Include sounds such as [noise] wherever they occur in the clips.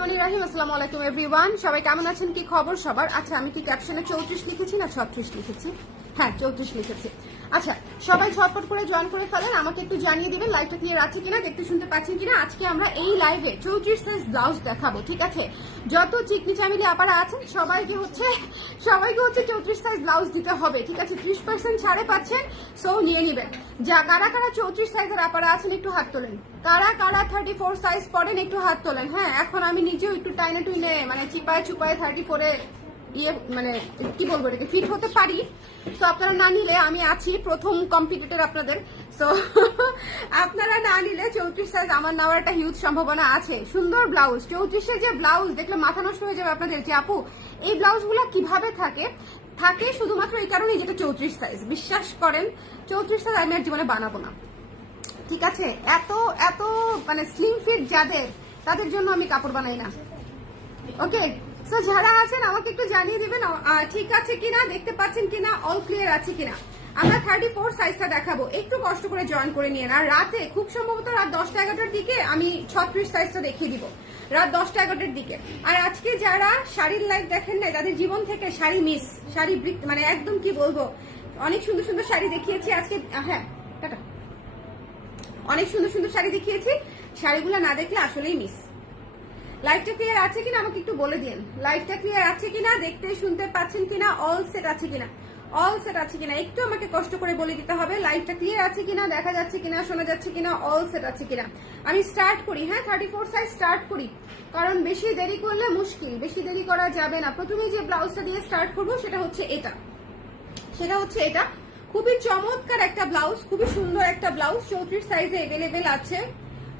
বিসমিল্লাহ রহমান রাহিম আলাইকুম এভরিওয়ান সবাই কেমন আছেন? কি খবর সবার? আচ্ছা আমি কি ক্যাপশনে চৌত্রিশ লিখেছি না ছত্রিশ লিখেছি? হ্যাঁ চৌত্রিশ লিখেছি। আচ্ছা সবাই ঝটপট করে জয়েন করে ফেলেন। আমাকে একটু জানিয়ে দিবেন লাইভটা ক্লিয়ার আছে কিনা, দেখতে শুনতে পাচ্ছেন কিনা। আজকে আমরা এই লাইভে চৌত্রিশ সাইজ ব্লাউজ দেখাবো, ঠিক আছে? যত চিকনি চামিলি আপারা আছেন, সবাইকে হচ্ছে সবাইকে হচ্ছে চৌত্রিশ সাইজ ব্লাউজ দিতে হবে, ঠিক আছে? ত্রিশ পার্সেন্ট ছাড়ে পাচ্ছেন সো নিয়ে নেবেন। যা, কারা কারা চৌত্রিশ সাইজের আপারা আছেন একটু হাত তোলেন। কারা কারা থার্টি ফোর সাইজ পড়েন একটু হাত তোলেন। হ্যাঁ এখন আমি নিজেও একটু টাইনে টুইনে মানে চিপায় চুপায় থার্টি ফোরে ইয়ে মানে কি বলব এটাকে ফিট হতে পারি। তো আপনারা না নিলে আমি আছি, প্রথম কম্পিটিটর আপনাদের। তো [laughs] আপনারা না নিলে চৌত্রিশ সাইজ আমার নেওয়ার একটা হিউজ সম্ভাবনা আছে। সুন্দর ব্লাউজ চৌত্রিশের যে ব্লাউজ দেখলে মাথা নষ্ট হয়ে যাবে আপনাদের। যে আপু, এই ব্লাউজগুলো কীভাবে থাকে? থাকে শুধুমাত্র এই কারণেই যেটা চৌত্রিশ সাইজ বিশ্বাস করেন চৌত্রিশ সাইজ আমি আর জীবনে বানাবো না। ঠিক আছে? এত এত মানে স্লিম ফিট যাদের, তাদের জন্য আমি কাপড় বানাই না। ওকে সো যারা আছেন, আমাকে একটু জানিয়ে দিবেন ঠিক আছে কিনা, দেখতে পাচ্ছেন কিনা অল ক্লিয়ার আছে কিনা? আমরা থার্টি ফোর সাইজটা দেখাবো। একটু কষ্ট করে জয়েন করে নিয়ে আর রাতে, খুব সম্ভবত রাত দশটা এগারোটার দিকে আমি ছত্রিশ সাইজটা দেখিয়ে দিব। রাত দশটা এগারোটার দিকে। আর আজকে যারা শাড়ির লাইফ দেখেন না তাদের জীবন থেকে শাড়ি মিস শাড়ি মানে একদম কি বলব অনেক সুন্দর সুন্দর শাড়ি দেখিয়েছি আজকে হ্যাঁ টাটা। অনেক সুন্দর সুন্দর শাড়ি দেখিয়েছি, শাড়িগুলো না দেখলে আসলেই মিস লাইভটা ক্লিয়ার আছে কিনা আমাকে একটু বলে দিন। লাইভটা ক্লিয়ার আছে কিনা, দেখতে, শুনতে পাচ্ছেন কিনা অল সেট আছে কিনা? অল সেট আছে কিনা? একটু আমাকে কষ্ট করে বলে দিতে হবে লাইভটা ক্লিয়ার আছে কিনা, দেখা যাচ্ছে কিনা, শোনা যাচ্ছে কিনা অল সেট আছে কিনা? আমি স্টার্ট করি হ্যাঁ থার্টি ফোর সাইজ স্টার্ট করি। কারণ বেশি দেরি করলে মুশকিল, বেশি দেরি করা যাবে না। প্রথমে যে ব্লাউজটা দিয়ে স্টার্ট করব, সেটা হচ্ছে এটা। সেটা হচ্ছে এটা। খুবই চমৎকার একটা ব্লাউজ খুবই সুন্দর একটা ব্লাউজ চৌত্রিশ সাইজে এভেলেবেল আছে।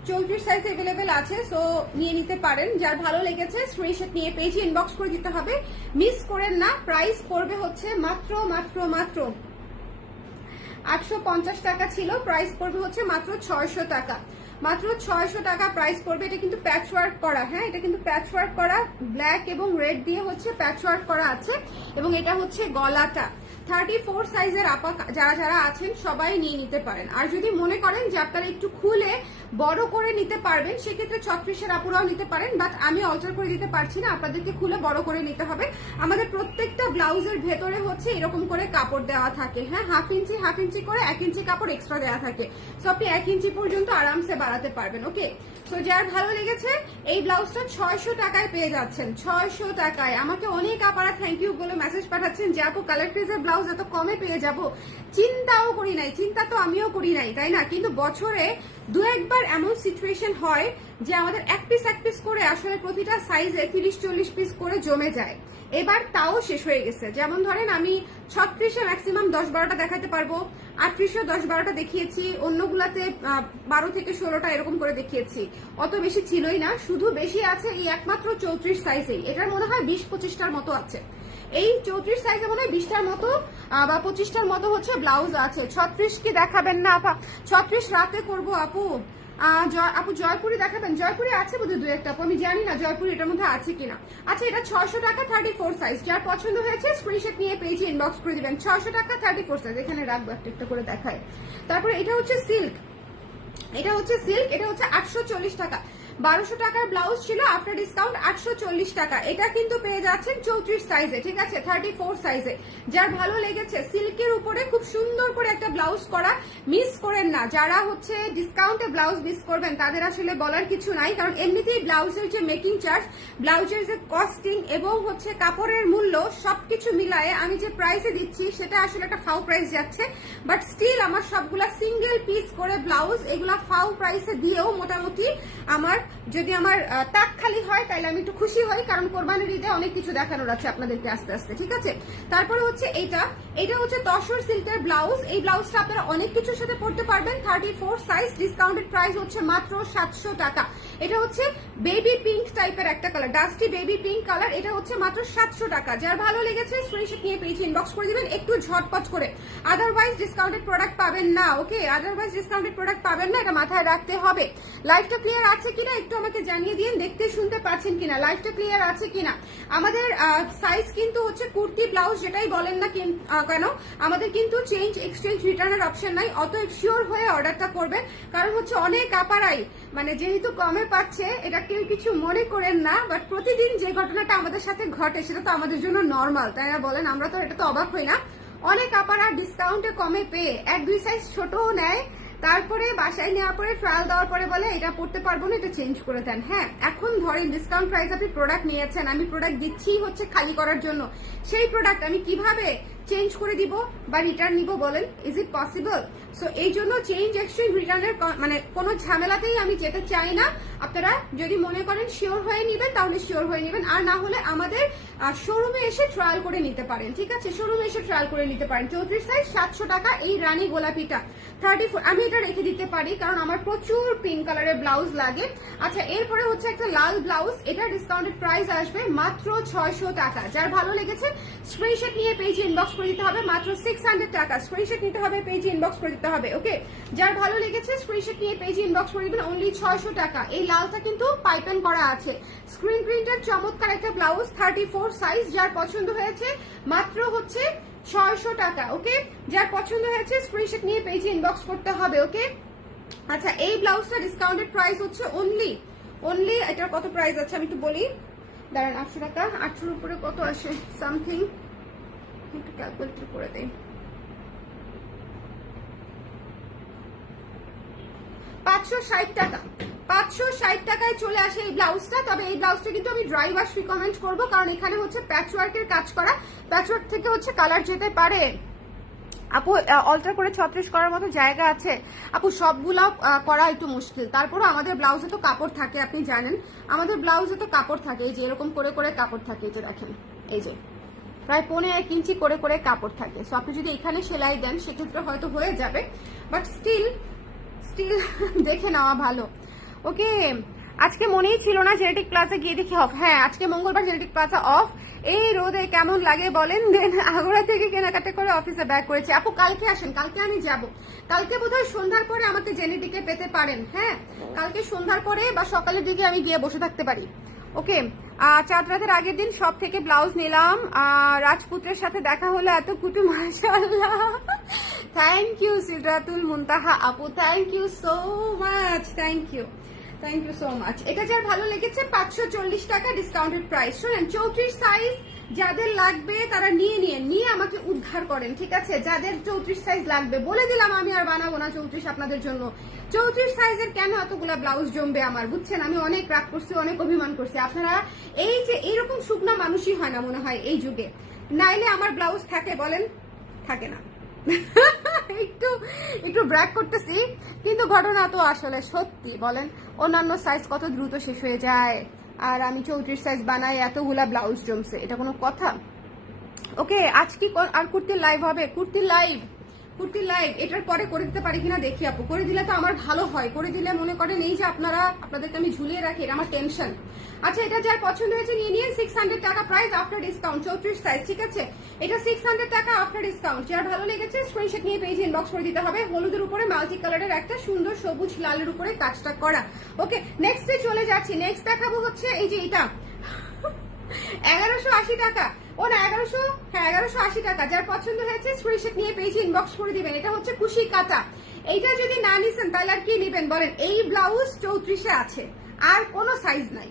চৌত্রিশ সাইজ এভেলেবেল আছে সো নিয়ে নিতে পারেন। যার ভালো লেগেছে স্ক্রিনশট নিয়ে পেজে ইনবক্স করে দিতে হবে। মিস করেন না প্রাইস পড়বে হচ্ছে মাত্র মাত্র মাত্র আটশো পঞ্চাশ টাকা ছিল। প্রাইস পড়বে হচ্ছে মাত্র ছয়শো টাকা। মাত্র ছয়শো টাকা প্রাইস পড়বে। এটা কিন্তু প্যাচ ওয়ার্ক করা হ্যাঁ? এটা কিন্তু প্যাচ ওয়ার্ক করা। ব্ল্যাক এবং রেড দিয়ে হচ্ছে প্যাচ ওয়ার্ক করা আছে। এবং এটা হচ্ছে গলাটা। থার্টি ফোর সাইজের আপা যারা যারা আছেন, সবাই নিয়ে নিতে পারেন। আর যদি মনে করেন যে আপনারা একটু খুলে বড় করে নিতে পারবেন, সেক্ষেত্রে ছত্রিশের আপুরাও নিতে পারেন বাট আমি অল্টার করে দিতে পারছি না, আপনাদেরকে খুলে বড় করে নিতে হবে। আমাদের প্রত্যেকটা ব্লাউজের ভেতরে হচ্ছে এরকম করে কাপড় দেওয়া থাকে হ্যাঁ হাফ ইঞ্চি হাফ ইঞ্চি করে এক ইঞ্চি কাপড় এক্সট্রা দেওয়া থাকে। সো আপনি এক ইঞ্চি পর্যন্ত আরামসে বাড়াতে পারবেন ওকে সো যার ভালো লেগেছে, এই ব্লাউজটা ছয়শো টাকায় পেয়ে যাচ্ছেন, ছয়শো টাকায়। আমাকে অনেক আপারা থ্যাংক ইউ বলে মেসেজ পাঠাচ্ছেন যে, আপু কালার ব্লাউজ এত কমে পেয়ে যাব? চিন্তাও করি নাই, চিন্তা তো আমিও করি নাই, তাই না? কিন্তু বছরে দু একবার এমন সিচুয়েশন হয় যে আমাদের এক পিস এক পিস করে আসলে প্রতিটা সাইজে তিরিশ, চল্লিশ পিস করে জমে যায়। এবার তাও শেষ হয়ে গেছে। যেমন ধরেন আমি ছত্রিশে ম্যাক্সিমাম দশ বারোটা দেখাতে পারব, আটত্রিশে দশ বারোটা দেখিয়েছি, অন্যগুলাতে বারো থেকে ষোলোটা এরকম করে দেখিয়েছি। অত বেশি ছিলই না, শুধু বেশি আছে এই একমাত্র চৌত্রিশ সাইজেই এটার মনে হয় বিশ পঁচিশটার মতো আছে। এই চৌত্রিশ সাইজে মনে হয় বিশটার মতো বা পঁচিশটার মতো হচ্ছে ব্লাউজ আছে। ছত্রিশ কি দেখাবেন না আপা? ছত্রিশ রাতে করব আপু। আপু, জয়পুরি দেখাবেন? জয়পুরি আছে বোধহয় দু একটা আপু? আমি জানি না জয়পুরি এটার মধ্যে আছে কিনা। আচ্ছা এটা ছশো টাকা থার্টি ফোর সাইজ যার পছন্দ হয়েছে স্ক্রিনশট নিয়ে পেজে ইনবক্স করে দিবেন। ছশো টাকা থার্টি ফোর সাইজ এখানে রাখব একটা একটা করে দেখায়। তারপরে এটা হচ্ছে সিল্ক এটা হচ্ছে সিল্ক এটা হচ্ছে আটশো চল্লিশ টাকা। বারোশো টাকার ব্লাউজ ছিল আফটার ডিসকাউন্ট আটশো চল্লিশ টাকা। এটা কিন্তু পেয়ে যাচ্ছেন চৌত্রিশ সাইজে ঠিক আছে? থার্টি ফোর সাইজে যার ভালো লেগেছে, সিল্কের উপরে খুব সুন্দর করে একটা ব্লাউজ করা মিস করেন না। যারা হচ্ছে ডিসকাউন্টে ব্লাউজ মিস করবেন, তাদের আসলে বলার কিছু নাই, কারণ এমনিতেই ব্লাউজের যে মেকিং চার্জ ব্লাউজের যে কস্টিং এবং হচ্ছে কাপড়ের মূল্য সবকিছু মিলায়ে আমি যে প্রাইসে দিচ্ছি, সেটা আসলে একটা ফাউ প্রাইস যাচ্ছে। বাট স্টিল আমার সবগুলা সিঙ্গেল পিস করে ব্লাউজ, এগুলা ফাউ প্রাইসে দিয়েও মোটামুটি আমার যদি আমার তাক খালি হয় তাহলে আমি একটু খুশি হই, কারণ কোরবানির ঈদে অনেক কিছু দেখানোর আছে আপনাদেরকে আস্তে আস্তে, ঠিক আছে? তারপরে হচ্ছে এটা এটা হচ্ছে তসর সিল্কের ব্লাউজ, এই ব্লাউজটা আপনারা অনেক কিছুর সাথে পড়তে পারবেন thirty four size discounted price হচ্ছে মাত্র সাতশো টাকা। এটা হচ্ছে বেবি পিঙ্ক টাইপের একটা colour dusty baby pink colour এটা হচ্ছে মাত্র সাতশো টাকা। যার ভালো লেগেছে স্ক্রিনশট নিয়ে পেয়েছি ইনবক্স করে দিবেন, একটু ঝটপট করে। আদারওয়াইজ ডিসকাউন্টেড প্রোডাক্ট পাবেন না ওকে আদারওয়াইজ ডিসকাউন্টেড প্রোডাক্ট পাবেন না, এটা মাথায় রাখতে হবে। লাইফটা ক্লিয়ার আছে কিনা, একটু আমাকে জানিয়ে দিন, দেখতে শুনতে পাচ্ছেন কিনা লাইফটা ক্লিয়ার আছে কিনা? আমাদের সাইজ কিন্তু হচ্ছে কুর্তি ব্লাউজ যেটাই বলেন না কিন- আমাদের কিন্তু চেঞ্জ এক্সচেঞ্জ রিটার্নের অপশন নাই অত শিওর হয়ে অর্ডারটা করবে। কারণ হচ্ছে অনেক আপারাই মানে যেহেতু কমে পাচ্ছে, এটা কেউ কিছু মনে করেন না বাট প্রতিদিন যে ঘটনাটা আমাদের সাথে ঘটে, সেটা তো আমাদের জন্য নর্মাল তাই না বলেন, আমরা তো এটা তো অবাক হই না। অনেক আপারা ডিসকাউন্টে কমে পেয়ে, এক দুই সাইজ ছোটও নেয়, তারপরে বাসায় নেওয়ার পরে ট্রায়াল দেওয়ার পরে বলে, এটা পড়তে পারব না, এটা চেঞ্জ করে দেন। হ্যাঁ এখন ধরেন ডিসকাউন্ট প্রাইস আপনি প্রোডাক্ট নিয়েছেন, আমি প্রোডাক্ট দিচ্ছি হচ্ছে খালি করার জন্য। সেই প্রোডাক্ট আমি কীভাবে চেঞ্জ করে দিব বা রিটার্ন নিব বলেন? ইজ ইট পসিবল সো এই জন্য চেঞ্জ এক্সচেঞ্জ রিটার্নের মানে কোনো ঝামেলাতেই আমি যেতে চাই না। আপনারা যদি মনে করেন শিওর হয়ে নেবেন, তাহলে শিওর হয়ে নেবেন। আর না হলে আমাদের শোরুমে এসে ট্রায়াল করে নিতে পারেন, ঠিক আছে? শোরুমে এসে ট্রায়াল করে নিতে পারেন। চৌত্রিশ সাইজ সাতশো টাকা এই রানী গোলাপিটা। থার্টি ফোর আমি এটা রেখে দিতে পারি, কারণ আমার প্রচুর পিঙ্ক কালারের ব্লাউজ লাগে। আচ্ছা এরপরে হচ্ছে একটা লাল ব্লাউজ এটা ডিসকাউন্টেড প্রাইস আসবে মাত্র ছয়শো টাকা। যার ভালো লেগেছে স্ক্রিনশট নিয়ে পেজে ইনবক্স করে দিতে হবে, মাত্র সিক্স হান্ড্রেড টাকা। স্ক্রিনশট নিতে হবে পেজে ইনবক্স করে দিতে হবে ওকে যার ভালো লেগেছে স্ক্রিনশট নিয়ে পেজে ইনবক্স করে দিবেন অনলি ছয়শো টাকা। এই লালটা কিন্তু পাইপেন করা আছে। স্ক্রিন প্রিন্টের চমৎকার একটা ব্লাউজ থার্টি ফোর সাইজ যার পছন্দ হয়েছে মাত্র হচ্ছে ছয়শো টাকা ওকে যার পছন্দ হয়েছে স্ক্রিনশট নিয়ে পেজে ইনবক্স করতে হবে ওকে আচ্ছা এই ব্লাউজটা ডিসকাউন্টেড প্রাইস হচ্ছে অনলি অনলি এটার কত প্রাইস আছে আমি একটু বলি? দাঁড়ান, আটশো টাকা, আটশোর উপরে কত আসে? সামথিং একটু ক্যালকুলেট করে দেয় পাঁচশো ষাট টাকা। পাঁচশো ষাট টাকায় চলে আসে এই ব্লাউজটা। তবে এই ব্লাউজটা কিন্তু আমি ড্রাই ওয়াশ রিকমেন্ড করব, কারণ এখানে হচ্ছে প্যাচওয়ার্কের কাজ করা। প্যাচওয়ার্ক থেকে হচ্ছে কালার যেতে পারে। আপু অল্টার করে ছত্রিশ করার মতো জায়গা আছে। আপু, সবগুলা করা একটু মুশকিল। তারপরে আমাদের ব্লাউজে তো কাপড় থাকে, আপনি জানেন। আমাদের ব্লাউজে তো কাপড় থাকে, এই যে এরকম করে করে কাপড় থাকে, এই যে দেখেন, এই যে। প্রায় পৌনে এক ইঞ্চি করে করে কাপড় থাকে। সো আপনি যদি এখানে সেলাই দেন, সেক্ষেত্রে হয়তো হয়ে যাবে। বাট স্টিল স্টিল দেখে নেওয়া ভালো। ওকে আজকে মনেই ছিল না জেনেটিক প্লাজা গিয়ে দেখি অফ হ্যাঁ আজকে মঙ্গলবার জেনেটিক প্লাজা অফ এই রোদে কেমন লাগে বলেন? দেন আগোড়া থেকে কেনাকাটা করে অফিসে ব্যাক করেছি। আপু, কালকে আসেন, কালকে আমি যাব। কালকে বোধহয় সন্ধ্যার পরে আমাকে জেনেটিকে পেতে পারেন। হ্যাঁ কালকে সন্ধ্যার পরে বা সকালের দিকে আমি গিয়ে বসে থাকতে পারি। ওকে চাঁদ রাতের আগের দিন সব থেকে ব্লাউজ নিলাম রাজপুত্রের সাথে দেখা হলো এত কুটু মাশাল্লাহ থ্যাংক ইউ সিদ্রাতুল মুনতাহা আপু। Thank you so much thank you thank you so much এটা যার ভালো লেগেছে, পাঁচশো চল্লিশ টাকা ডিসকাউন্টেড প্রাইস শোনেন, চৌত্রিশ সাইজ যাদের লাগবে তারা নিয়ে নিয়ে নিয়ে আমাকে উদ্ধার করেন, ঠিক আছে? যাদের চৌত্রিশ সাইজ লাগবে। বলে দিলাম আমি আর বানাবো না চৌত্রিশ আপনাদের জন্য। চৌত্রিশ সাইজের কেন এতগুলা ব্লাউজ জমবে আমার, বুঝছেন? আমি অনেক রাগ করছি, অনেক অভিমান করছি। আপনারা এই যে এইরকম শুকনা মানুষই হয় না মনে হয় এই যুগে। নাইলে আমার ব্লাউজ থাকে বলেন? থাকে না। [laughs] একটু একটু ব্র্যাক করতেছি। কিন্তু ঘটনা তো আসলে সত্যি, বলেন? অন্যান্য সাইজ কত দ্রুত শেষ হয়ে যায়? আর আমি চৌত্রিশ সাইজ বানাই, এতগুলা ব্লাউজ জমছে। এটা কোনো কথা? ওকে আজ কি কর- আর কুর্তির লাইভ হবে? কুর্তির লাইভ কুর্তির লাইভ এটার পরে করে দিতে পারি কিনা দেখি আপু। করে দিলে তো আমার ভালো হয়। করে দিলে মনে করেন এই যে আপনারা, আপনাদেরকে আমি ঝুলিয়ে রাখি, এটা আমার টেনশন আচ্ছা এটা যার পছন্দ হয়েছে নিয়ে নিয়ে সিক্স হান্ড্রেড টাকা প্রাইস আফটার ডিসকাউন্ট চৌত্রিশ সাইজ ঠিক আছে? এটা সিক্স হান্ড্রেড টাকা আফটার ডিসকাউন্ট যার ভালো লেগেছে স্ক্রিনশট নিয়ে পেজে ইনবক্স করে দিতে হবে। হলুদের উপরে মাল্টি কালারের একটা সুন্দর সবুজ লালের উপরে কাজটা করা। ওকে নেক্সটে চলে যাচ্ছি। নেক্সট দেখাবো হচ্ছে এই যে এটা। [laughs] এগারোশো আশি টাকা। ও না, এগারোশো হ্যাঁ এগারোশো আশি টাকা। যার পছন্দ হয়েছে স্ক্রিনশট নিয়ে পেজে ইনবক্স করে দিবেন। এটা হচ্ছে খুশি কাটা। এইটা যদি না নিছেন, তাহলে আর কি নিবেন বলেন? এই ব্লাউজ চৌত্রিশে আছে, আর কোনো সাইজ নাই।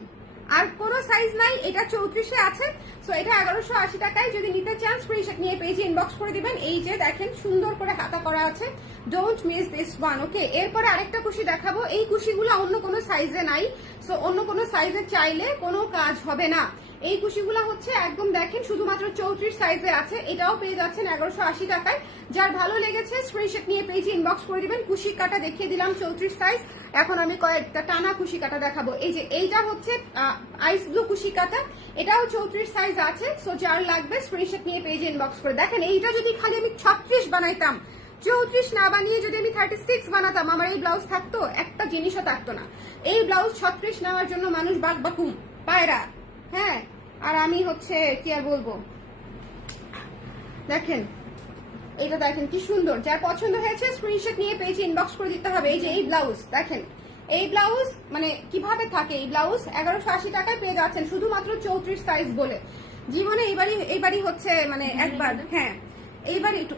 আর কোনো সাইজ নাই, এটা চৌত্রিশে আছে। সো এটা এগারোশো আশি টাকায় যদি নিতে চান স্ক্রিনশট নিয়ে পেজে ইনবক্স করে দিবেন। এই যে দেখেন, সুন্দর করে হাতা করা আছে। Don't miss this one okay এরপরে আরেকটা কুশি দেখাবো। এই কুশিগুলো অন্য কোনো সাইজে নাই। সো অন্য কোনো সাইজে চাইলে কোনো কাজ হবে না। এই কুশিগুলো হচ্ছে একদম দেখেন, শুধুমাত্র চৌত্রিশ সাইজে আছে। এটাও পেয়ে যাচ্ছেন এগারোশো আশি টাকায়। যার ভালো লেগেছে স্ক্রিনশট নিয়ে পেজে ইনবক্স করে দিবেন। কুশি কাটা দেখিয়ে দিলাম চৌত্রিশ সাইজ এখন আমি কয়েকটা টানা কুশি কাটা দেখাবো। এই যে, এইটা হচ্ছে আইস ব্লু কুশি কাটা। এটাও চৌত্রিশ সাইজ আছে। সো যার লাগবে স্ক্রিনশট নিয়ে পেজে ইনবক্স করে। দেখেন, এইটা যদি খালি আমি ছত্রিশ বানাইতাম, চৌত্রিশ না বানিয়ে যদি আমি থার্টি সিক্স বানাতাম, আমার এই ব্লাউজ থাকতো, একটা জিনিসও থাকতো না। এই ব্লাউজ ছত্রিশ নেওয়ার জন্য মানুষ বাক বাকুম পায়রা। হ্যাঁ আর আমি হচ্ছে কি আর বলব? দেখেন এটা দেখেন কি সুন্দর। যার পছন্দ হয়েছে স্ক্রিনশট নিয়ে পেজে ইনবক্স করে দিতে হবে। এই যে এই ব্লাউজ দেখেন। এই ব্লাউজ মানে কীভাবে থাকে এই ব্লাউজ এগারোশো আশি টাকায় পেয়ে যাচ্ছেন শুধুমাত্র চৌত্রিশ সাইজ বলে। জীবনে এইবারই এইবারই হচ্ছে মানে একবার হ্যাঁ এইবারই একটু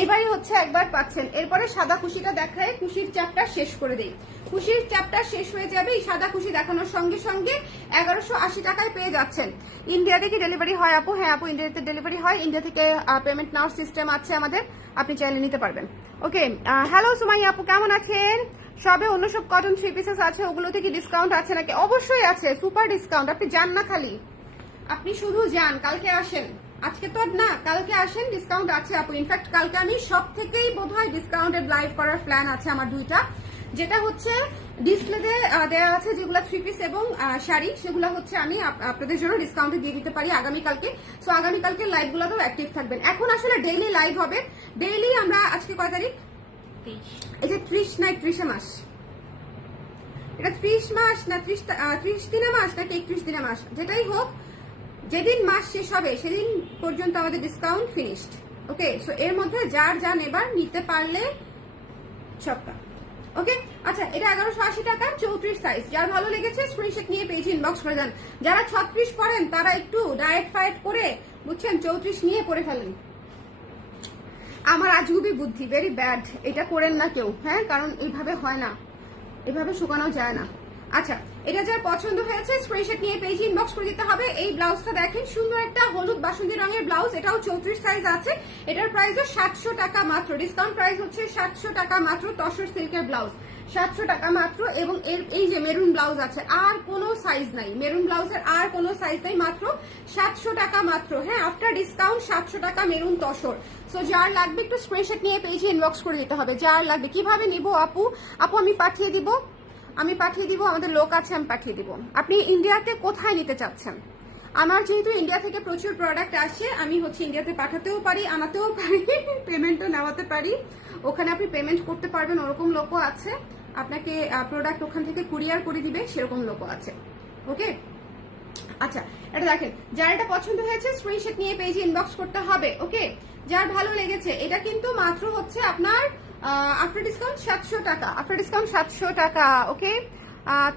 এইবারই হচ্ছে একবার পাচ্ছেন। এরপরে সাদা কুশিটা দেখায় কুশির চাপটা শেষ করে দেই। খুশির চ্যাপ্টার শেষ হয়ে যাবে। এই সাদা খুশি দেখানোর সঙ্গে সঙ্গে এগারোশো আশি টাকায় পেয়ে যাচ্ছেন। ইন্ডিয়াতে কি ডেলিভারি হয় আপু। হ্যাঁ আপু, ইন্ডিয়াতে ডেলিভারি হয়। ইন্ডিয়া থেকে পেমেন্ট নেওয়ার সিস্টেম আছে আমাদের। আপনি চাইলে নিতে পারবেন। ওকে হ্যালো সুমাই আপু, কেমন আছেন? সবে অন্য সব কটন থ্রি পিসেস আছে। ওগুলোতে কি ডিসকাউন্ট আছে নাকি? অবশ্যই আছে। সুপার ডিসকাউন্ট আপনি যান না খালি। আপনি শুধু যান, কালকে আসেন। আজকে তো না, কালকে আসেন ডিসকাউন্ট আছে আপু। ইনফ্যাক্ট কালকে আমি সব থেকেই বোধহয় ডিসকাউন্টেড লাইভ করার প্ল্যান আছে আমার দুইটা। যেটা হচ্ছে ডিসপ্লেতে দেওয়া আছে যেগুলো থ্রি পিস এবং শাড়ি সেগুলো হচ্ছে আমি আপ- আপনাদের জন্য ডিসকাউন্টে দিয়ে দিতে পারি আগামীকালকে। সো আগামীকালকে লাইভগুলোতেও অ্যাক্টিভ থাকবেন। এখন আসলে ডেইলি লাইভ হবে। ডেইলি আমরা আজকে কয় তারিখ? এই যে ত্রিশ নাই ত্রিশে মাস। এটা ত্রিশ মাস না ত্রিশ ত্রিশ দিনে মাস নাকি একত্রিশ দিনে মাস? যেটাই হোক যেদিন মাস শেষ হবে সেদিন পর্যন্ত আমাদের ডিসকাউন্ট ফিনিশড ওকে সো এর মধ্যে যার যা নেবার নিতে পারলে সবটা। ওকে আচ্ছা এটা এগারোশো আশি টাকা, চৌত্রিশ সাইজ যার ভালো লেগেছে স্ক্রিনশট নিয়ে পেজ ইনবক্স করে যান যারা ছত্রিশ পড়েন, তারা একটু ডায়েট ফায়েট করে, বুঝছেন, চৌত্রিশ নিয়ে পড়ে ফেলেন। আমার আজগুবি বুদ্ধি ভেরি ব্যাড এটা করেন না কেউ হ্যাঁ? কারণ এইভাবে হয় না। এভাবে শুকানো যায় না। আচ্ছা এটা যার পছন্দ হয়েছে স্ক্রিনশট নিয়ে পেজ ইনবক্স করে দিতে হবে। এই ব্লাউজটা দেখেন, সুন্দর একটা হলুদ বাসন্তী রঙের ব্লাউজ এটাও চৌত্রিশ সাইজ আছে। এটার প্রাইসও সাতশো টাকা মাত্র ডিসকাউন্ট প্রাইস হচ্ছে সাতশো টাকা মাত্র তসর সিল্কের ব্লাউজ সাতশো টাকা মাত্র এবং এর, এই যে মেরুন ব্লাউজ আছে, আর কোনো সাইজ নাই। মেরুন ব্লাউজের আর কোনো সাইজ নাই, মাত্র সাতশো টাকা মাত্র। হ্যাঁ আফটার ডিসকাউন্ট সাতশো টাকা মেরুন তসর। সো যার লাগবে একটু স্ক্রিনশট নিয়ে পেজে ইনবক্স করে দিতে হবে। যার লাগবে, কীভাবে নিব আপু? আপু, আমি পাঠিয়ে দিব। আমি পাঠিয়ে দিব, আমাদের লোক আছে, আমি পাঠিয়ে দিব। আপনি ইন্ডিয়াতে কোথায় নিতে চাচ্ছেন? আমার যেহেতু ইন্ডিয়া থেকে প্রচুর প্রোডাক্ট আসে, আমি হচ্ছে ইন্ডিয়াতে পাঠাতেও পারি, আনাতেও পারি পেমেন্টও নেওয়াতে পারি। ওখানে আপনি পেমেন্ট করতে পারবেন, ওরকম লোকও আছে। আপনাকে প্রোডাক্ট ওখান থেকে কুরিয়ার করে দিবে, সেরকম লোকও আছে। ওকে? আচ্ছা এটা দেখেন, যার এটা পছন্দ হয়েছে স্ক্রিনশট নিয়ে পেজে ইনবক্স করতে হবে, ওকে? যার ভালো লেগেছে, এটা কিন্তু মাত্র হচ্ছে আপনার আফটার ডিসকাউন্ট সাতশো টাকা আফটার ডিসকাউন্ট সাতশো টাকা ওকে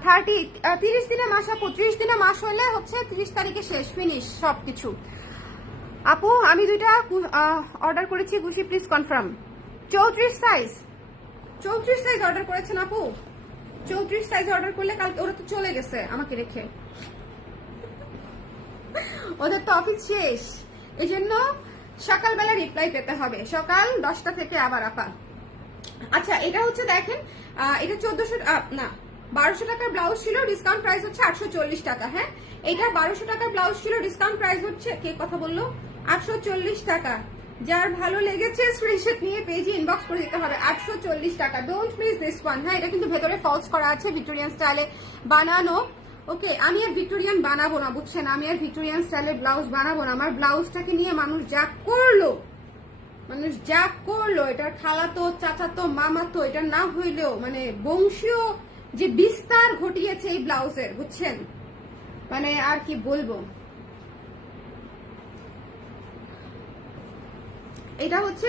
থার্টি তিরিশ দিনে মাস আপু, ত্রিশ দিনে মাস হলে হচ্ছে তিরিশ তারিখে শেষ ফিনিশ সবকিছু। আপু, আমি দুইটা অর্ডার করেছি গুছি প্লিজ কনফার্ম চৌত্রিশ সাইজ চৌত্রিশ সাইজ অর্ডার করেছেন আপু। চৌত্রিশ সাইজ অর্ডার করলে কালকে ওরা তো চলে গেছে, আমাকে রেখে। ওদের তো অফিস শেষ। এই জন্য সকালবেলা রিপ্লাই পেতে হবে। সকাল দশটা থেকে আবার আপা। আচ্ছা এটা হচ্ছে দেখেন এটা চোদ্দশো না, বারোশো টাকার ব্লাউজ ছিল ডিসকাউন্ট প্রাইস হচ্ছে আটশো চল্লিশ টাকা হ্যাঁ? এটা বারোশো টাকার ব্লাউজ ছিল ডিসকাউন্ট প্রাইস হচ্ছে, কে কথা বলল? আটশো চল্লিশ টাকা। যার ভালো লেগেছে স্ক্রিনশট নিয়ে পেজে ইনবক্স করে দিতে হবে, আটশো চল্লিশ টাকা। ডোন্ট মিস দিস ওয়ান হ্যাঁ? এটা কিন্তু ভেতরে ফলস করা আছে ভিক্টোরিয়ান স্টাইলে বানানো। ওকে আমি আর ভিক্টোরিয়ান বানাবো না, বুঝছেন? আমি আর ভিক্টোরিয়ান স্টাইলের ব্লাউজ বানাবো না। আমার ব্লাউজটাকে নিয়ে মানুষ যা করল মানুষ যা করল, এটার খালাতো চাচাতো মামাতো এটা না হইলেও মানে বংশীয় যে বিস্তার ঘটিয়েছে এই ব্লাউজের, বুঝছেন? মানে আর কি বলব? এটা হচ্ছে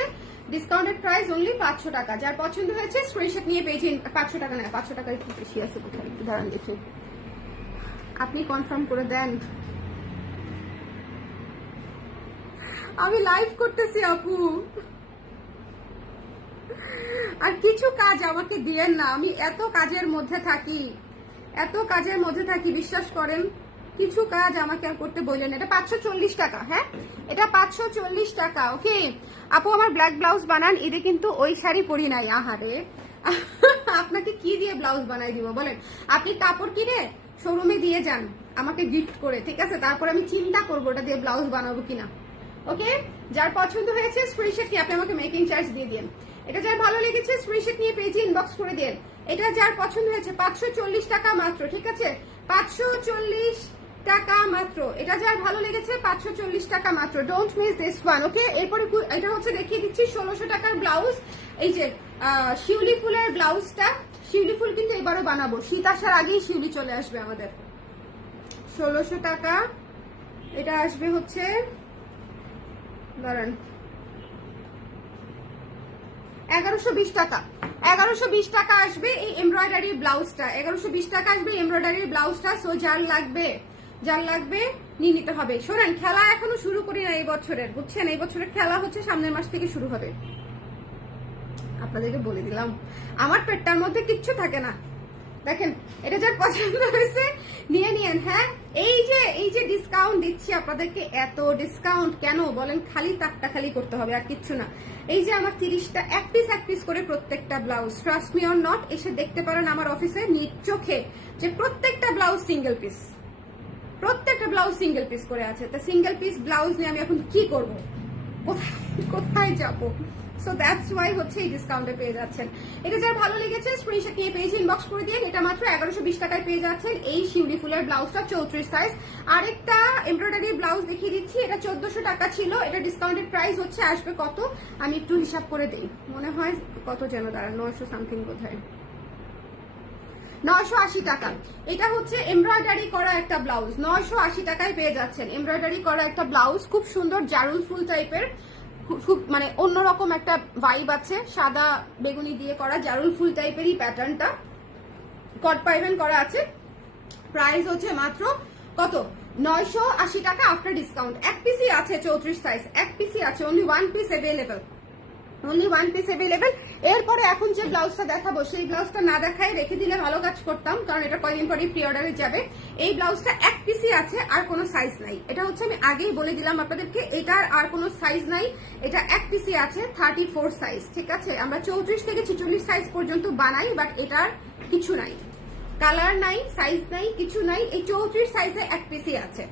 ডিসকাউন্টেড প্রাইস অনলি পাঁচশো টাকা। যার পছন্দ হয়েছে স্ক্রিনশট নিয়ে পেয়েছি পাঁচশো টাকা না, পাঁচশো টাকা একটু বেশি আছে কোথায় একটু আপনি কনফার্ম করে দেন। আমি লাইভ করতেছি, আপু। আর কিছু কাজ আমাকে দিয়েন না, আমি এত কাজের মধ্যে থাকি, এত কাজের মধ্যে থাকি, বিশ্বাস করেন, কিছু কাজ আমাকে আর করতে বললেন এটা পাঁচশো চল্লিশ টাকা হ্যাঁ? এটা পাঁচশো চল্লিশ টাকা, ওকে? আপু, আমার ব্ল্যাক ব্লাউজ বানান ঈদে কিন্তু ওই শাড়ি পরি নাই, আহারে। আপনাকে কি দিয়ে ব্লাউজ বানাই দিব, বলেন? আপনি কাপড় কিনে শোরুমে দিয়ে যান, আমাকে গিফট করে, ঠিক আছে? তারপর আমি চিন্তা করব, ওটা দিয়ে ব্লাউজ বানাবো কিনা। ওকে যার পছন্দ হয়েছে স্ক্রিনশট নিয়ে আপনি আমাকে মেকিং চার্জ দিয়ে দিন। এটা যার ভালো লেগেছে স্ক্রিনশট নিয়ে পেজে ইনবক্স করে দিন। এটা যার পছন্দ হয়েছে, পাঁচশো চল্লিশ টাকা মাত্র, ঠিক আছে? পাঁচশো চল্লিশ টাকা মাত্র। এটা যার ভালো লেগেছে, পাঁচশো চল্লিশ টাকা মাত্র। Don't miss this one okay এরপরে এটা হচ্ছে দেখিয়ে দিচ্ছি, ষোলোশো টাকার ব্লাউজ এই যে শিউলি ফুলের ব্লাউজটা শিউলি ফুল কিন্তু এবারও বানাবো। শীত আসার আগেই শিউলি চলে আসবে আমাদের। ষোলোশো টাকা। এটা আসবে হচ্ছে দাঁড়ান। এগারোশো বিশ টাকা। এগারোশো বিশ টাকা আসবে এই ব্লাউজটা। এগারোশো বিশ টাকা আসবে ব্লাউজটা। সো যার লাগবে যার লাগবে নিতে হবে। খেলা এখনও শুরু বুঝছেন? এই বছরের খেলা হচ্ছে সামনের মাস থেকে শুরু হবে। আপনাদেরকে বলে দিলাম, আমার পেটটার মধ্যে কিচ্ছু থাকে না। দেখেন, এটা যার পছন্দ হয়েছে। নিয়ে নিয়েন হ্যাঁ? এই যে এই যে ডিসকাউন্ট দিচ্ছি আপনাদেরকে, এত ডিসকাউন্ট কেন? বলেন, খালি তাকটা খালি করতে হবে, আর কিচ্ছু না। এই যে আমার তিরিশটা, এক পিস এক পিস করে প্রত্যেকটা blouse trust me or not এসে দেখতে পারেন আমার অফিসে নিজ চোখে যে প্রত্যেকটা ব্লাউজ সিঙ্গেল পিস প্রত্যেকটা ব্লাউজ সিঙ্গেল পিস করে আছে। তা সিঙ্গেল পিস ব্লাউজ নিয়ে আমি এখন কি করব? কোথায় কোথায় যাব? সো দ্যাটস ওয়াই হচ্ছে এই ডিসকাউন্টে পেয়ে যাচ্ছেন। এটা যার ভালো লেগেছে স্ক্রিনশট নিয়ে পেজ ইনবক্স করে দিয়ে এটা মাত্র এগারোশো বিশ টাকায় পেয়ে যাচ্ছেন এই শিউলি ফুলের ব্লাউজটা চৌত্রিশ সাইজ আরেকটা এমব্রয়ডারি ব্লাউজ দেখিয়ে দিচ্ছি, এটা চোদ্দশো টাকা ছিল। এটা ডিসকাউন্টেড প্রাইস হচ্ছে আসবে কত? আমি একটু হিসাব করে দিই। মনে হয় কত যেন দাঁড়া নয়শো সামথিং বোধ হয় নয়শো আশি টাকা। এটা হচ্ছে এমব্রয়ডারি করা একটা ব্লাউজ নয়শো আশি টাকায় পেয়ে যাচ্ছেন। এমব্রয়ডারি করা একটা ব্লাউজ খুব সুন্দর জারুল ফুল টাইপের খুব মানে অন্যরকম একটা ভাইব আছে। সাদা বেগুনি দিয়ে করা, জারুল ফুল টাইপেরই প্যাটার্নটা কট পাইভেন করা আছে। প্রাইস হচ্ছে মাত্র কত? নয়শো আশি টাকা আফটার ডিসকাউন্ট এক পিসি আছে চৌত্রিশ সাইজ এক পিসি আছে only one piece available only one piece available এরপরে এখন যে ব্লাউজটা দেখাবো, সেই ব্লাউজটা না দেখায় রেখে দিলে ভালো কাজ করতাম, কারণ এটা কয়দিন পরে প্রি অর্ডারে যাবে। এই ব্লাউজটা এক পিসি আছে, আর কোনো সাইজ নাই। এটা হচ্ছে আমি আগেই বলে দিলাম আপনাদেরকে, এটার আর কোনো সাইজ নাই। এটা এক পিসি আছে থার্টি ফোর সাইজ ঠিক আছে? আমরা চৌত্রিশ থেকে ছিচল্লিশ সাইজ পর্যন্ত বানাই বাট এটার কিছু নাই। কালার নাই সাইজ নাই, কিছু নাই, এই চৌত্রিশ সাইজে এক পিসি আছে।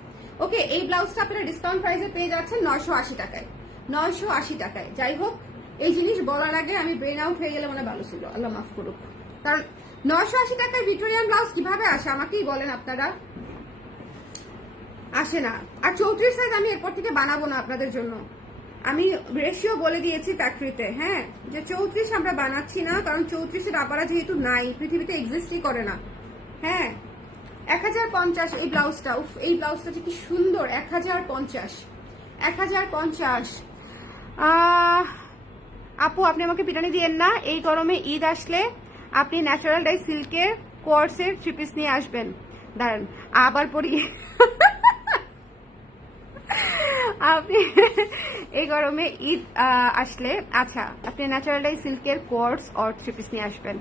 ওকে এই ব্লাউজটা আপনারা ডিসকাউন্ট প্রাইসে পেয়ে যাচ্ছেন নয়শো আশি টাকায়। নয়শো আশি টাকায়। যাই হোক এই জিনিস বলার আগে আমি ব্রেন আউট হয়ে গেলে মানে ভালো ছিল। আল্লাহ মাফ করুক। কারণ নয়শো আশি টাকায় ভিক্টোরিয়ান ব্লাউজ কীভাবে আসে? আমাকেই বলেন আপনারা। আসে না। আর চৌত্রিশ সাইজ আমি এরপর থেকে বানাবো না আপনাদের জন্য। আমি রেশিও বলে দিয়েছি ফ্যাক্টরিতে হ্যাঁ? যে চৌত্রিশ আমরা বানাচ্ছি না কারণ চৌত্রিশের আপারা যেহেতু নাই পৃথিবীতে এক্সিস্টই করে না। হ্যাঁ? এক হাজার পঞ্চাশ এই ব্লাউজটা উফ এই ব্লাউজটা কি সুন্দর। এক হাজার পঞ্চাশ। এক হাজার পঞ্চাশ। আহ, আপু, আপনি আমাকে পিটানি দিয়েন না। এই গরমে ঈদ আসলে আপনি ন্যাচারাল ডাই সিল্কের কোর্সের থ্রি পিস নিয়ে আসবেন। দাঁড়ান, আবার পরি আপনি এই গরমে ঈদ আসলে আচ্ছা আপনি ন্যাচারাল ডাই সিল্কের কোর্স অর থ্রি পিস নিয়ে আসবেন।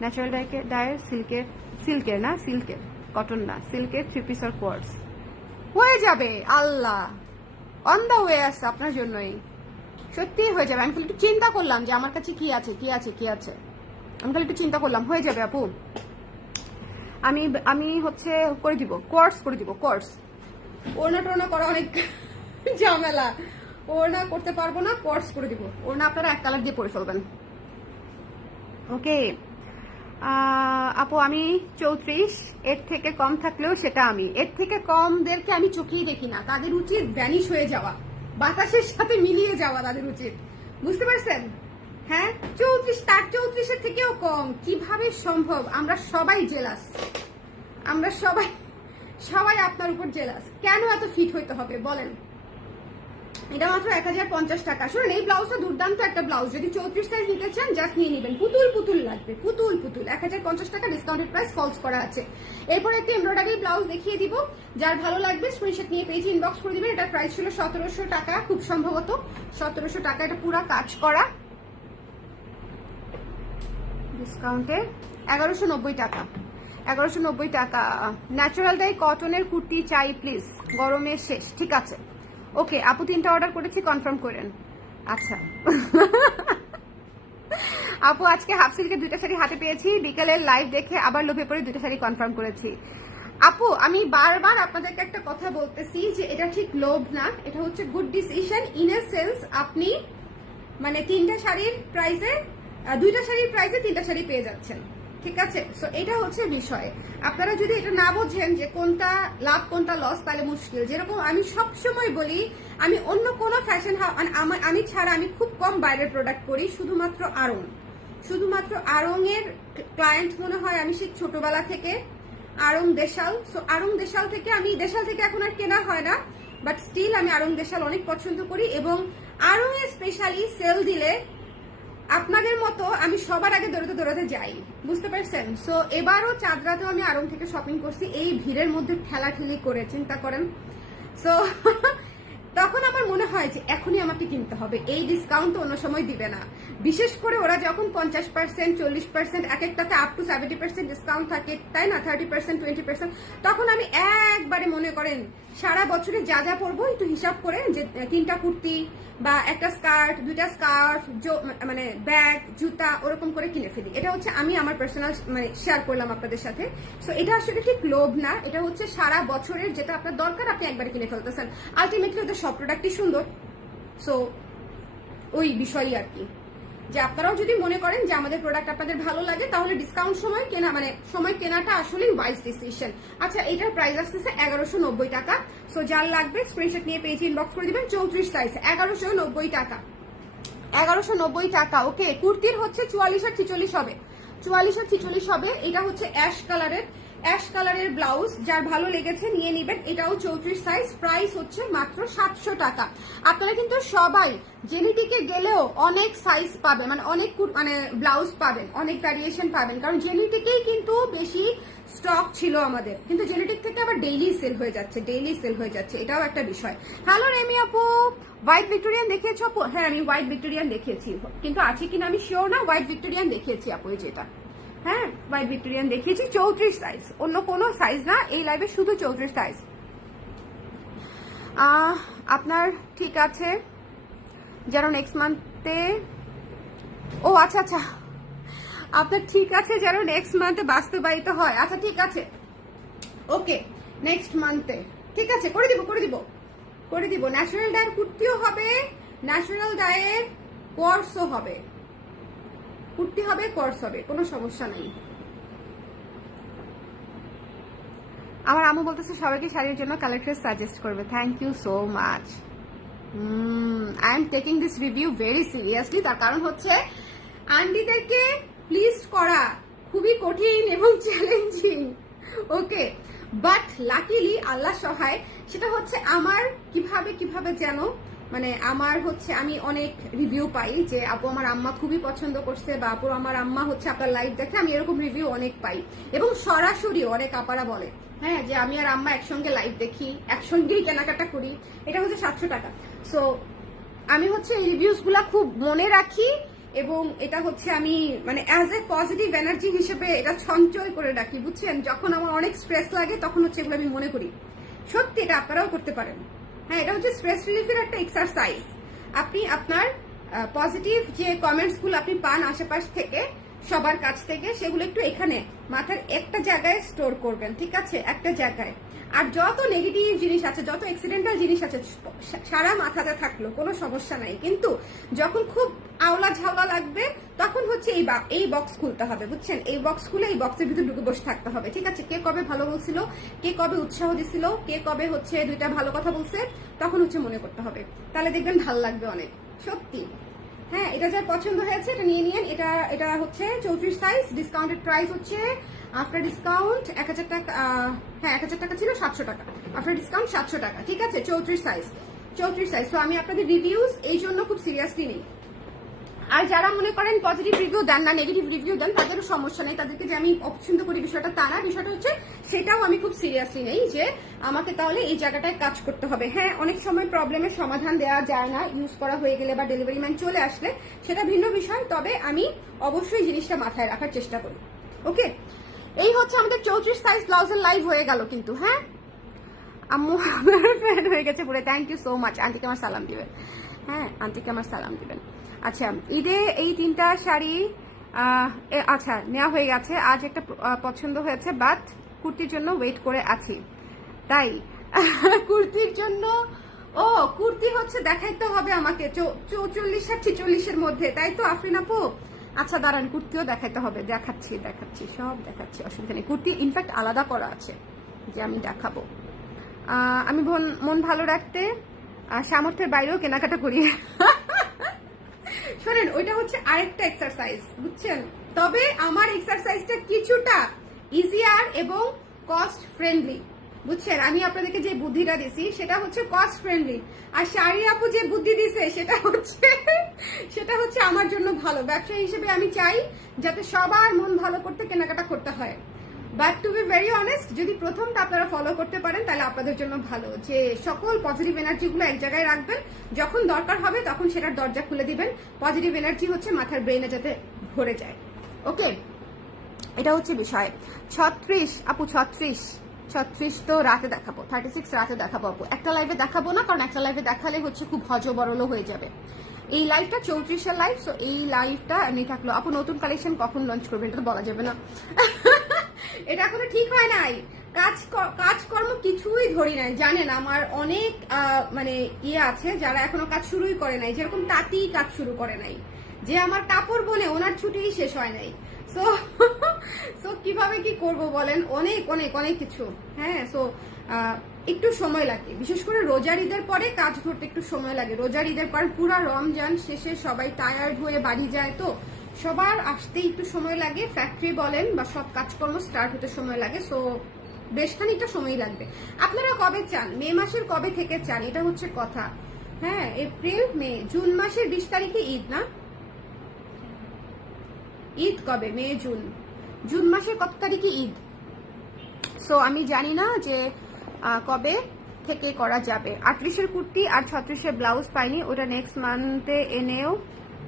ন্যাচারাল ডাইকে ডায়ের সিল্কের সিল্কের না সিল্কের কটন না সিল্কের থ্রি পিস অর কোর্স হয়ে যাবে, আল্লাহ। অন দ্য ওয়ে আছে আপনার জন্যই। সত্যিই হয়ে যাবে। আমি খালি একটু চিন্তা করলাম যে আমার কাছে কি আছে কি আছে কি আছে। আমি খালি একটু চিন্তা করলাম, হয়ে যাবে আপু। আমি আমি হচ্ছে করে দিব কোর্স করে দিব কোর্স ওড়না টোনা করা অনেক [laughs] ঝামেলা। ওড়না করতে পারব না কোর্স করে দিব। ওড়না আপনারা এক কালার দিয়ে পরে ফেলবেন। ওকে। আপু, আমি চৌত্রিশ। এর থেকে কম থাকলেও সেটা আমি। এর থেকে কমদেরকে আমি চোখেই দেখি না। তাদের উচিত ভ্যানিশ হয়ে যাওয়া। বাতাসের সাথে মিলিয়ে যাওয়া তাদের উচিত। বুঝতে পারছেন? হ্যাঁ? চৌত্রিশ, তার চৌত্রিশের থেকেও কম। কীভাবে সম্ভব? আমরা সবাই জেলাস আমরা সবাই সবাই আপনার উপর জেলাস কেন এত ফিট হইতে হবে? বলেন। এটা মাত্র এক হাজার পঞ্চাশ টাকা। শুনুন, এই ব্লাউজটা দুর্দান্ত একটা ব্লাউজ। যদি চৌত্রিশ সাইজ নিতে চান জাস্ট নিয়ে নেবেন। পুতুল পুতুল লাগবে। পুতুল পুতুল। এক হাজার পঞ্চাশ টাকা ডিসকাউন্টেড প্রাইস ফলস করা আছে। এরপর একটা এমব্রয়ডারি ব্লাউজ দেখিয়ে দিব। যার ভালো লাগবে স্ক্রিনশট নিয়ে পেজে ইনবক্স করে দিবেন। এটার প্রাইস ছিল সতেরোশো টাকা, খুব সম্ভবত। সতেরোশো টাকা, এটা পুরা কাজ করা। ডিসকাউন্টে এগারোশো নব্বই টাকা। এগারোশো নব্বই টাকা। ন্যাচারাল ডাই কটনের কুর্তি চাই প্লিজ গরমের শেষ। ঠিক আছে। ওকে আপু তিনটা অর্ডার করেছি কনফার্ম করেন। আচ্ছা। আপু, আজকে হাফ সিল্কের দুইটা শাড়ি হাতে পেয়েছি, বিকেলের লাইভ দেখে আবার লোভে পড়ে দুইটা শাড়ি কনফার্ম করেছি। আপু, আমি বারবার আপনাদেরকে একটা কথা বলতেছি যে এটা ঠিক লোভ না, এটা হচ্ছে good decision in a sense আপনি মানে তিনটা শাড়ির প্রাইসে দুইটা শাড়ির প্রাইসে তিনটা শাড়ি পেয়ে যাচ্ছেন। ঠিক আছে? সো এটা হচ্ছে বিষয়। আপনারা যদি এটা না বোঝেন যে কোনটা লাভ, কোনটা লস তাহলে মুশকিল। যেরকম আমি সব সময় বলি, আমি অন্য কোনো ফ্যাশন আমি ছাড়া আমি খুব কম বাইরের প্রোডাক্ট করি, শুধুমাত্র আরং শুধুমাত্র আরং এর ক্লায়েন্ট মনে হয় আমি সেই ছোটবেলা থেকে। আরং দেশাল সো আরং দেশাল থেকে আমি দেশাল থেকে এখন আর কেনা হয় না বাট স্টিল আমি আরং দেশাল অনেক পছন্দ করি এবং আরং এ স্পেশালি সেল দিলে আপনাদের মতো আমি সবার আগে দৌড়াতে দৌড়াতে যাই। বুঝতে পারছেন? সো এবারও চাঁদরাতেও আমি আরং থেকে শপিং করছি। এই ভিড়ের মধ্যে ঠেলাঠেলি করে চিন্তা করেন। সো [laughs] তখন আমার মনে হয় যে এখনই আমাকে কিনতে হবে। এই ডিসকাউন্ট অন্য সময় দিবে না। বিশেষ করে ওরা যখন পঞ্চাশ পার্সেন্ট চল্লিশ পার্সেন্ট এক একটাতে up to seventy percent discount থাকে, তাই না? থার্টি পার্সেন্ট টোয়েন্টি পার্সেন্ট তখন আমি একবারে মনে করেন সারা বছরে যা যা পরবো একটু হিসাব করে যে, তিনটা কুর্তি বা একটা স্কার্ট, দুইটা স্কার্ফ মানে ব্যাগ, জুতা ওরকম করে কিনে ফেলি। এটা হচ্ছে আমি আমার পার্সোনাল মানে শেয়ার করলাম আপনাদের সাথে। সো এটা আসলে ঠিক লোভ না, এটা হচ্ছে সারা বছরের যেটা আপনার দরকার আপনি একবারে কিনে ফেলতেছেন। আলটিমেটলি ওদের সব প্রোডাক্টই সুন্দর। সো ওই বিষয়ই আর কি। যে আপনারাও যদি মনে করেন যে আমাদের প্রোডাক্ট আপনাদের ভালো লাগে, তাহলে ডিসকাউন্ট সময় কেনা মানে সময় কেনাটা আসলেই ওয়াইজ ডিসিশন আচ্ছা এটার প্রাইস আসতেছে এগারোশো নব্বই টাকা। সো যার লাগবে স্ক্রিনশট নিয়ে পেজে ইনবক্স করে দিবেন, চৌত্রিশ সাইজ এগারোশো নব্বই টাকা। এগারোশো নব্বই টাকা ওকে কুর্তির হচ্ছে চুয়াল্লিশ আর ছিচল্লিশ হবে। চুয়াল্লিশ আর ছিচল্লিশ হবে, এটা হচ্ছে অ্যাশ কালারের অ্যাশ কালারের ব্লাউজ, যার ভালো লেগেছে, নিয়ে নিবেন। এটাও চৌত্রিশ সাইজ প্রাইস হচ্ছে মাত্র সাতশো টাকা। আপনারা কিন্তু সবাই জেনেটিকে গেলেও অনেক সাইজ পাবেন মানে অনেক মানে ব্লাউজ পাবেন, অনেক ভ্যারিয়েশন পাবেন। কারণ জেনেটিকেই কিন্তু বেশি স্টক ছিল আমাদের। কিন্তু জেনেটিক থেকে আবার ডেইলি সেল হয়ে যাচ্ছে ডেইলি সেল হয়ে যাচ্ছে। এটাও একটা বিষয়। হ্যালো, রেমি আপু। হোয়াইট ভিক্টোরিয়ান দেখিয়েছো হ্যাঁ আমি হোয়াইট ভিক্টোরিয়ান দেখিয়েছি। কিন্তু আছে কিনা আমি শিওর না হোয়াইট ভিক্টোরিয়ান দেখিয়েছি আপু যেটা হ্যাঁ হোয়াইট ভিক্টোরিয়ান দেখিয়েছি, চৌত্রিশ সাইজ অন্য কোনো সাইজ না, এই লাইভে শুধু চৌত্রিশ সাইজ আপনার ঠিক আছে, যেন নেক্সট মান্থে ও আচ্ছা আচ্ছা। আপনার ঠিক আছে যেন নেক্সট মান্থে বাস্তবায়িত হয়। আচ্ছা ঠিক আছে। ওকে নেক্সট মান্থে ঠিক আছে, করে দিব করে দিব। করে দিব। ন্যাশনাল ডায়ের কুর্তিও হবে ন্যাশনাল ডায়ের কোর্সও হবে। কুর্তি হবে কোর্স হবে, কোনো সমস্যা নেই। আমার আম্মু বলতেছে, সবাইকে শাড়ির জন্য কালেক্টর সাজেস্ট করবে। Thank you so much I am taking this review very seriously তার কারণ হচ্ছে, আন্টিদেরকে প্লিজ করা খুবই কঠিন এবং challenging okay but luckily Allah সহায়, সেটা হচ্ছে আমার কীভাবে কীভাবে যেন মানে আমার হচ্ছে, আমি অনেক রিভিউ পাই যে, আপু, আমার আম্মা খুবই পছন্দ করছে বা, আপু, আমার আম্মা হচ্ছে আপনার লাইভ দেখে আমি এরকম রিভিউ অনেক পাই। এবং সরাসরি অনেক আপারা বলে হ্যাঁ যে আমি আর আম্মা একসঙ্গে লাইভ দেখি, একসঙ্গেই কেনাকাটা করি। এটা হচ্ছে সাতশো টাকা। সো আমি হচ্ছে এই রিভিউসগুলা খুব মনে রাখি এবং এটা হচ্ছে আমি মানে অ্যাজ এ পজিটিভ এনার্জি হিসেবে এটা সঞ্চয় করে রাখি, বুঝছেন? যখন আমার অনেক স্ট্রেস লাগে, তখন হচ্ছে এগুলো আমি মনে করি। সত্যি এটা আপনারাও করতে পারেন। হ্যাঁ এটা হচ্ছে স্ট্রেস রিলিফের একটা এক্সারসাইজ আপনি আপনার পজিটিভ যে কমেন্টসগুলো আপনি পান আশেপাশ থেকে, সবার কাছ থেকে, সেগুলো একটু এখানে, মাথার একটা জায়গায় স্টোর করবেন, ঠিক আছে? একটা জায়গায়। আর যত নেগেটিভ জিনিস আছে, যত অ্যাক্সিডেন্টাল জিনিস আছে সারা মাথাটা থাকল, কোনো সমস্যা নাই। কিন্তু যখন খুব আওলা ঝাওলা লাগবে, তখন হচ্ছে এই এই বক্স খুলতে হবে, বুঝছেন? এই বক্স খুলে এই বক্সের ভিতরে ঢুকে বসে থাকতে হবে, ঠিক আছে? কে কবে ভালো বলছিল, কে কবে উৎসাহ দিছিল, কে কবে হচ্ছে দুইটা ভালো কথা বলছে, তখন হচ্ছে মনে করতে হবে। তাহলে দেখবেন ভালো লাগবে অনেক, সত্যি। হ্যাঁ এটা যার পছন্দ হয়েছে, এটা নিয়ে নিন এটা এটা হচ্ছে চৌত্রিশ সাইজ ডিসকাউন্টেড প্রাইস হচ্ছে আফটার ডিসকাউন্ট এক হাজার টাকা হ্যাঁ এক হাজার টাকা ছিল সাতশো টাকা। আফটার ডিসকাউন্ট সাতশো টাকা, ঠিক আছে? চৌত্রিশ সাইজ চৌত্রিশ সাইজ তো আমি আপনাদের রিভিউজ এই জন্য খুব সিরিয়াসলি নিই। আর যারা মনে করেন পজিটিভ রিভিউ দেন না নেগেটিভ রিভিউ দেন, তাদেরও সমস্যা নেই। তাদেরকে যে আমি অপছন্দ করি বিষয়টা তা না। বিষয়টা হচ্ছে, সেটাও আমি খুব সিরিয়াসলি নেই যে আমাকে তাহলে এই জায়গাটায় কাজ করতে হবে। হ্যাঁ অনেক সময় প্রবলেমের সমাধান দেওয়া যায় না ইউজ করা হয়ে গেলে বা ডেলিভারি ম্যান চলে আসলে সেটা ভিন্ন বিষয়। তবে আমি অবশ্যই জিনিসটা মাথায় রাখার চেষ্টা করি। ওকে এই হচ্ছে আমাদের চৌত্রিশ সাইজ ব্লাউজের লাইভ হয়ে গেল কিন্তু হ্যাঁ? আম্মু, আমার ফ্রেন্ড হয়ে গেছে পুরো। থ্যাংক ইউ সো মাচ আন্টিকে আমার সালাম দিবেন। হ্যাঁ আন্টিকে আমার সালাম দিবেন। আচ্ছা ঈদে এই তিনটা শাড়ি আচ্ছা নেওয়া হয়ে গেছে। আজ একটা পছন্দ হয়েছে বাট কুর্তির জন্য ওয়েট করে আছি। তাই, [laughs] কুর্তির জন্য, ও, কুর্তি হচ্ছে দেখাইতে হবে আমাকে। চৌচল্লিশ আর ছিচল্লিশের মধ্যে, তাই তো, আফরিন আপু? আচ্ছা দাঁড়ান, কুর্তিও দেখাইতে হবে। দেখাচ্ছি দেখাচ্ছি, সব দেখাচ্ছি, অসুবিধা নেই। কুর্তি ইনফ্যাক্ট আলাদা করা আছে, যে আমি দেখাবো। আমি মন ভালো রাখতে সামর্থ্যের বাইরেও কেনাকাটা করি। [laughs] শোনেন, ওইটা হচ্ছে আরেকটা এক্সারসাইজ বুঝছেন? তবে আমার এক্সারসাইজটা কিছুটা ইজিয়ার এবং কস্ট ফ্রেন্ডলি বুঝছেন? আমি আপনাদেরকে যে বুদ্ধিটা দিছি, সেটা হচ্ছে কস্ট ফ্রেন্ডলি আর শাড়ি আপু যে বুদ্ধি দিছে, সেটা হচ্ছে সেটা হচ্ছে আমার জন্য ভালো। ব্যবসা হিসেবে আমি চাই যাতে সবার মন ভালো করতে কেনাকাটা করতে হয়। But to be very honest যদি প্রথমটা আপনারা ফলো করতে পারেন, তাহলে আপনাদের জন্য ভালো। যে সকল পজিটিভ এনার্জিগুলো এক জায়গায় রাখবেন, যখন দরকার হবে তখন সেটার দরজা খুলে দিবেন। পজিটিভ এনার্জি হচ্ছে মাথার ব্রেনে যাতে ভরে যায়। ওকে এটা হচ্ছে বিষয়। ছত্রিশ, আপু, ছত্রিশ। ছত্রিশ তো রাতে দেখাবো। থার্টি সিক্স রাতে দেখাবো আপু। একটা লাইভে দেখাবো না, কারণ একটা লাইভে দেখালে হচ্ছে খুব হজ বরল হয়ে যাবে। এই লাইভটা চৌত্রিশের লাইভ সো এই লাইভটা এমনি থাকল। আপু, নতুন কালেকশন কখন লঞ্চ করবেন এটা বলা যাবে না। [laughs] এটা এখনও ঠিক হয় নাই। কাজ কাজকর্ম কিছুই ধরি নাই জানেন আমার অনেক মানে ইয়ে আছে যারা এখনও কাজ শুরুই করে নাই। যেরকম তাঁতি কাজ শুরু করে নাই। যে আমার কাপড় বনে ওনার ছুটিই শেষ হয় নাই। সো সো [laughs] কীভাবে কি করব বলেন? অনেক অনেক অনেক কিছু। হ্যাঁ সো একটু সময় লাগে। বিশেষ করে রোজার ঈদের পরে কাজ ধরতে একটু সময় লাগে। রোজার ঈদের পর পুরা রমজান শেষে সবাই টায়ার্ড হয়ে বাড়ি যায় তো। সবার আসতে একটু সময় লাগে ফ্যাক্টরি বলেন বা সব কাজকর্ম স্টার্ট হতে সময় লাগে সো বেশ খানিকটা সময় লাগবে। আপনারা কবে চান? মে মাসের কবে থেকে চান? এটা হচ্ছে কথা। হ্যাঁ এপ্রিল, মে, জুন মাসের বিশ তারিখে ঈদ না? ঈদ কবে? মে, জুন। জুন মাসের কত তারিখে ঈদ? সো আমি জানি না যে কবে থেকে করা যাবে। আটত্রিশের কুর্তি আর ছত্রিশের ব্লাউজ পাইনি, ওটা নেক্সট মান্থে এনেও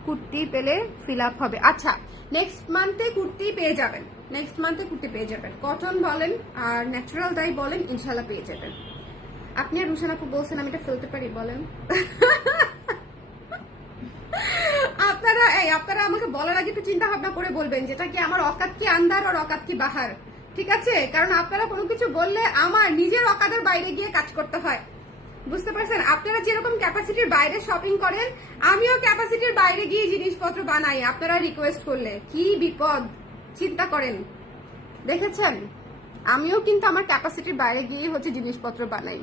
কুর্তি পেলে ফিল আপ হবে। আচ্ছা নেক্সট মান্থে কুর্তি পেয়ে যাবেন। নেক্সট মান্থে কুর্তি পেয়ে যাবেন। কটন বলেন আর ন্যাচারাল ডাই বলেন ইনশাল্লাহ পেয়ে যাবেন। আপনি আর রুশান আপু বলছেন, আমি এটা ফেলতে পারি, বলেন। আপনারা, এই, আপনারা আমাকে বলার আগে একটু চিন্তা ভাবনা করে বলবেন, যেটা কি আমার অকাত কি আন্দার আর অকাত কি বাহার। ঠিক আছে? কারণ আপনারা কোনো কিছু বললে আমার নিজের অকাদের বাইরে গিয়ে কাজ করতে হয়। বুঝতে পারছেন? আপনারা যেরকম ক্যাপাসিটির বাইরে শপিং করেন, আমিও ক্যাপাসিটির বাইরে গিয়ে জিনিসপত্র বানাই। আপনারা রিকোয়েস্ট করলে। কি বিপদ? চিন্তা করেন। দেখেছেন? আমিও কিন্তু আমার ক্যাপাসিটির বাইরে গিয়ে হচ্ছে জিনিসপত্র বানাই।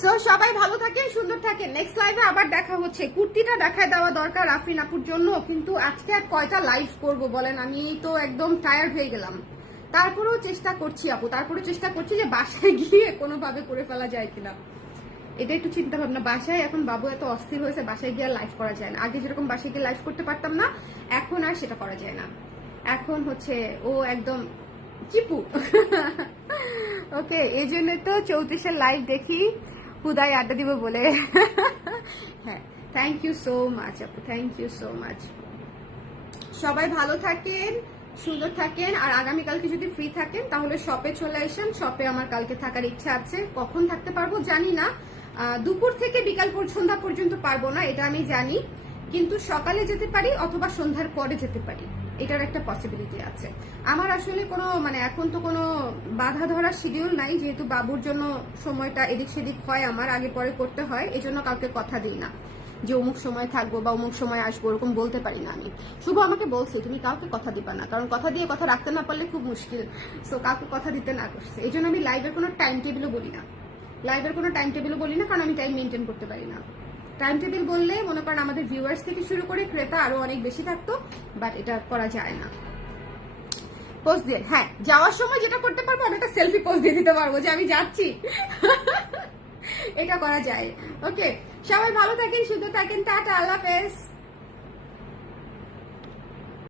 সো সবাই ভালো থাকেন, সুন্দর থাকেন। নেক্সট লাইভে আবার দেখা হচ্ছে। কুর্তিটা দেখায় দেওয়া দরকার আফরিন আপুর জন্য, কিন্তু আজকে আর কয়টা লাইভ করব বলেন? আমি তো একদম টায়ার্ড হয়ে গেলাম। তারপরেও চেষ্টা করছি আপু, তারপরেও চেষ্টা করছি যে বাসায় গিয়ে কোনোভাবে করে ফেলা যায় কিনা। এটা একটু চিন্তা ভাবনা বাসায় এখন বাবু এত অস্থির হয়েছে, বাসায় গিয়ে লাইভ করা যায় না। আগে যেরকম বাসায় গিয়ে লাইভ করতে পারতাম না, এখন আর সেটা করা যায় না। এখন হচ্ছে ও একদম চিপু। ওকে এই জন্য তো চৌত্রিশের লাইভ দেখি। হুদায় আড্ডা দিব বলে। হ্যাঁ থ্যাংক ইউ সো মাচ আপু থ্যাংক ইউ সো মাচ সবাই ভালো থাকেন। সুন্দর থাকেন আর আগামীকালকে যদি ফ্রি থাকেন, তাহলে শপে চলে আসেন। শপে আমার কালকে থাকার ইচ্ছা আছে। কখন থাকতে পারব জানি না। দুপুর থেকে বিকাল সন্ধ্যা পর্যন্ত পারব না, এটা আমি জানি। কিন্তু সকালে যেতে পারি অথবা সন্ধ্যার পরে যেতে পারি। এটার একটা পসিবিলিটি আছে। আমার আসলে কোনো মানে এখন তো কোনো বাধা ধরার শিডিউল নাই। যেহেতু বাবুর জন্য সময়টা এদিক সেদিক হয়, আমার আগে পরে করতে হয়। এজন্য কাউকে কথা দিই না। যে অমুক সময় থাকব বা অমুক সময় আসব, ওরকম বলতে পারি না আমি। শুভ আমাকে বলছে, তুমি কাউকে কথা দিবা না, কারণ কথা দিয়ে কথা রাখতে না পারলে খুব মুশকিল। সো কাউকে কথা দিতে না করছে। এই জন্য আমি লাইভের কোনো টাইম টেবিলও বলি না। লাইভের কোনো টাইম টেবিলও বলি না, কারণ আমি টাইম মেনটেন করতে পারি না। টাইম টেবিল বললে, মনে করেন আমাদের ভিউয়ার্স থেকে শুরু করে ক্রেতা আরও অনেক বেশি থাকতো বাট এটা করা যায় না। পোস্ট দিয়ে হ্যাঁ যাওয়ার সময় যেটা করতে পারব, আমি একটা সেলফি পোস্ট দিয়ে দিতে পারব যে আমি যাচ্ছি। এটা করা যায়। ওকে সবাই ভালো থাকেন সুন্দর থাকেন টাটা আল্লাহ হাফেজ।